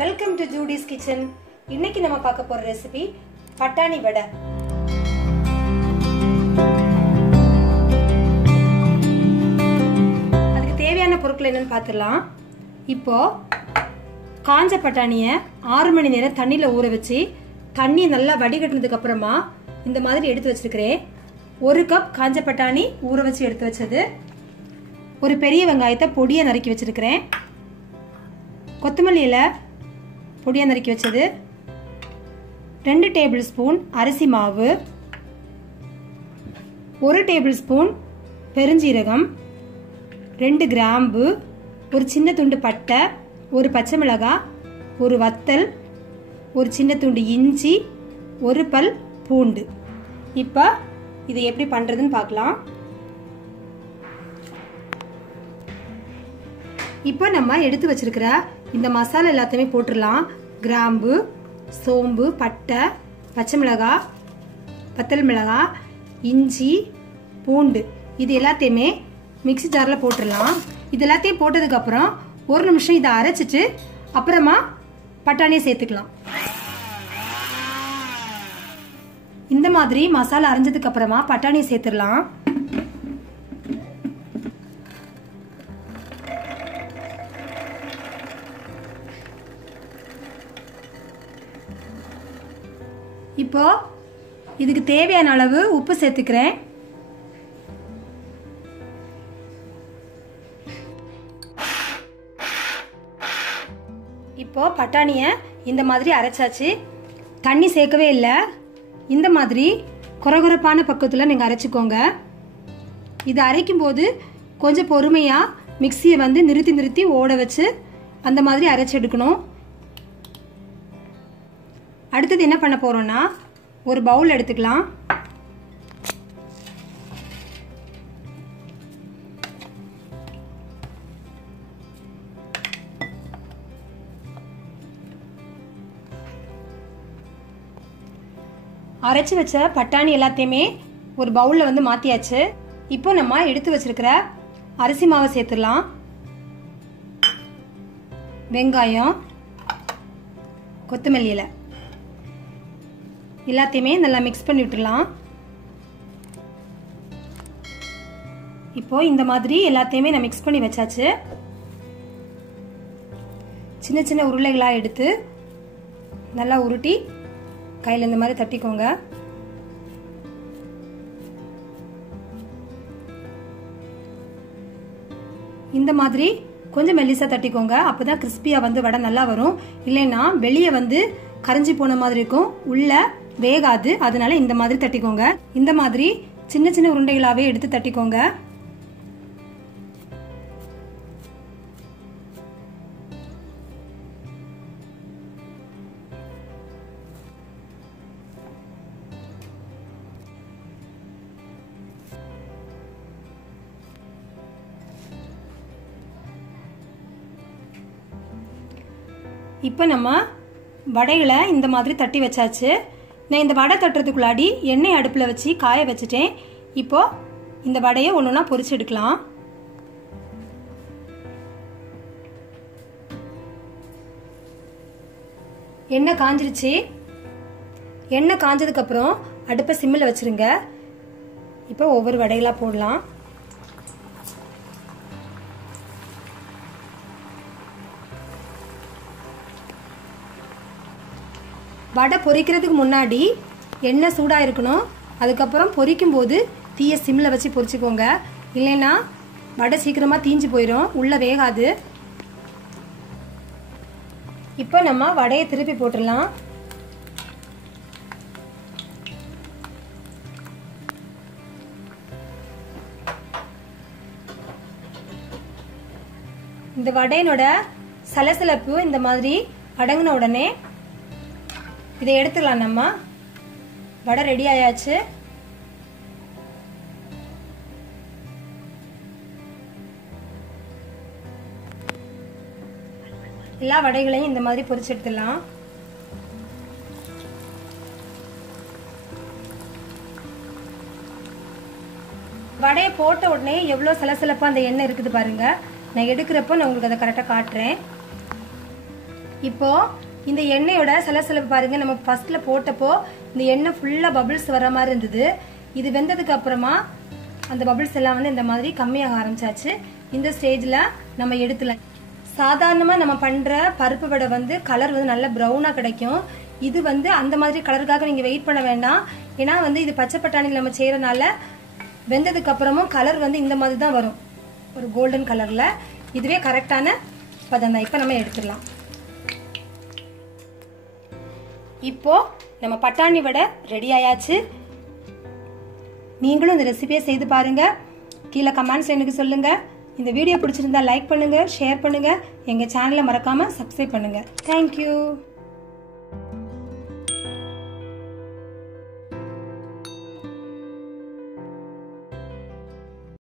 Welcome to Judy's kitchen. இன்னைக்கு நம்ம பார்க்க போற ரெசிபி பட்டாணி வடை. அதுக்கு தேவையான பொருட்கள் என்னன்னு பார்த்துடலாம். இப்போ காஞ்ச பட்டாணியை 6 மணி நேரம் தண்ணியில் ஊற வச்சு தண்ணி நல்லா வடிகட்டினதுக்கு அப்புறமா இந்த மாதிரி எடுத்து வச்சிருக்கிறேன். 1 கப் காஞ்ச பட்டாணி ஊற வச்சு எடுத்து வச்சது. ஒரு பெரிய வெங்காயத்தை பொடியை நறுக்கி வச்சிருக்கிறேன். கொத்தமல்லி இலை பொடியாக நறுக்கி வச்சது. 2 டேபிள் ஸ்பூன் அரிசி மாவு, 1 டேபிள் ஸ்பூன் பெருஞ்சீரகம், 2 கிராம்பு, ஒரு சின்ன துண்டு பட்டை, 1 பச்சை மிளகாய், 1 வத்தல், ஒரு சின்ன துண்டு இஞ்சி, 1 பல் பூண்டு. இப்போ இதை எப்படி பண்ணுறதுன்னு பார்க்கலாம். இப்போ நம்ம எடுத்து வச்சிருக்கிற இந்த மசாலா எல்லாத்தையுமே போட்டுடலாம். கிராம்பு, சோம்பு, பட்டை, பச்சை மிளகாய், வத்தல் மிளகாய், இஞ்சி, பூண்டு, இது எல்லாத்தையுமே மிக்ஸி ஜாரில் போட்டுடலாம். இது எல்லாத்தையும் போட்டதுக்கப்புறம் 1 நிமிஷம் இதை அரைச்சிட்டு அப்புறமா பட்டாணியை சேர்த்துக்கலாம். இந்த மாதிரி மசாலா அரைஞ்சதுக்கு அப்புறமா பட்டாணியை சேர்த்துடலாம். இப்போ இதுக்கு தேவையான அளவு உப்பு சேர்த்துக்கிறேன். இப்போ பட்டாணியை இந்த மாதிரி அரைச்சாச்சு. தண்ணி சேர்க்கவே இல்லை. இந்த மாதிரி குறகுறப்பான பக்கத்தில் நீங்கள் அரைச்சிக்கோங்க. இதை அரைக்கும் போது கொஞ்சம் பொறுமையாக மிக்சியை நிறுத்தி நிறுத்தி ஓட வச்சு அந்த மாதிரி அரைச்சி எடுக்கணும். அடுத்தது என்ன பண்ண போறோம்னா, ஒரு பவுல் எடுத்துக்கலாம். அரைச்சி வச்ச பட்டாணி எல்லாத்தையுமே ஒரு பவுல்ல மாத்தியாச்சு. இப்போ நம்ம எடுத்து வச்சிருக்கிற அரிசி மாவை சேர்த்துடலாம். வெங்காயம், கொத்தமல்லி இலை எல்லாத்தையுமே நல்லா மிக்ஸ் பண்ணி விட்டுடலாம். இப்போ இந்த மாதிரி எல்லாத்தையுமே நான் மிக்ஸ் பண்ணி வச்சாச்சு. சின்ன சின்ன உருளைகளாக எடுத்து நல்லா உருட்டி கையில் இந்த மாதிரி தட்டிக்கோங்க. இந்த மாதிரி கொஞ்சம் மெல்லிசா தட்டிக்கோங்க. அப்பதான் கிறிஸ்பியா வடை நல்லா வரும். இல்லைன்னா வெளியே கரைஞ்சி போன மாதிரி இருக்கும், உள்ள வேகாது. அதனால இந்த மாதிரி தட்டிக்கோங்க. இந்த மாதிரி சின்ன சின்ன உருண்டைகளாவே எடுத்து தட்டிக்கோங்க. இப்போ நம்ம வடைகளை இந்த மாதிரி தட்டி வச்சாச்சு. நான் இந்த வடை தட்டுறதுக்குள்ளாடி எண்ணெய் அடுப்பில் வச்சு காய வச்சுட்டேன். இப்போ இந்த வடையை ஒன்றா பொரிச்சு எடுக்கலாம். எண்ணெய் காஞ்சிருச்சு. எண்ணெய் காஞ்சதுக்கப்புறம் அடுப்பை சிம்மில் வச்சிருங்க. இப்போ ஒவ்வொரு வடைகளாக போடலாம். வடை பொரிக்கிறதுக்கு முன்னாடி எண்ணெய் சூடாக இருக்கணும். அதுக்கப்புறம் பொரிக்கும் போது தீயை சிம்மில் வச்சு பொரிச்சுக்கோங்க. இல்லைன்னா வடை சீக்கிரமாக தீஞ்சு போயிடும், உள்ள வேகாது. இப்போ நம்ம வடையை திருப்பி போட்டுடலாம். இந்த வடையினோட சலசலப்பு இந்த மாதிரி அடங்கின உடனே இதை எடுத்துக்கலாம். நம்ம வடை ரெடி ஆயாச்சு. எல்லா வடைகளையும் இந்த மாதிரி பொரிச்சு எடுத்துடலாம். வடையை போட்ட உடனே எவ்வளோ சலசலப்பா அந்த எண்ணெய் இருக்குது பாருங்க. நான் எடுக்கிறப்போ நான் உங்களுக்கு அதை கரெக்டாக காட்டுறேன். இப்போ இந்த எண்ணெயோட சலசலப்பு பாருங்க. நம்ம ஃபர்ஸ்ட்ல போட்டப்போ இந்த எண்ணெய் ஃபுல்லா பபிள்ஸ் வர மாதிரி இருந்தது. இது வெந்ததுக்கு அப்புறமா அந்த பபிள்ஸ் எல்லாம் வந்து இந்த மாதிரி கம்மியாக ஆரம்பிச்சாச்சு. இந்த ஸ்டேஜ்ல நம்ம எடுத்துலாம். சாதாரணமா நம்ம பண்ற பருப்பு வடை வந்து கலர் வந்து நல்ல ப்ரௌனா கிடைக்கும். இது வந்து அந்த மாதிரி கலருக்காக நீங்க வெயிட் பண்ண வேண்டாம். ஏன்னா வந்து இது பச்சை பட்டாணியில் நம்ம செய்யறதுனால வெந்ததுக்கு அப்புறமும் கலர் வந்து இந்த மாதிரி தான் வரும், ஒரு கோல்டன் கலர்ல. இதுவே கரெக்டான பதம் தான். இப்ப நம்ம எடுத்துடலாம். இப்போ நம்ம பட்டாணி வடை ரெடி ஆயாச்சு. நீங்களும் இந்த ரெசிபியை செய்து பாருங்க. கீழே கமெண்ட்ஸ் எனக்கு சொல்லுங்க. இந்த வீடியோ பிடிச்சிருந்தா லைக் பண்ணுங்க, ஷேர் பண்ணுங்க. எங்க சேனலை மறக்காம சப்ஸ்கிரைப் பண்ணுங்க. தேங்க்யூ.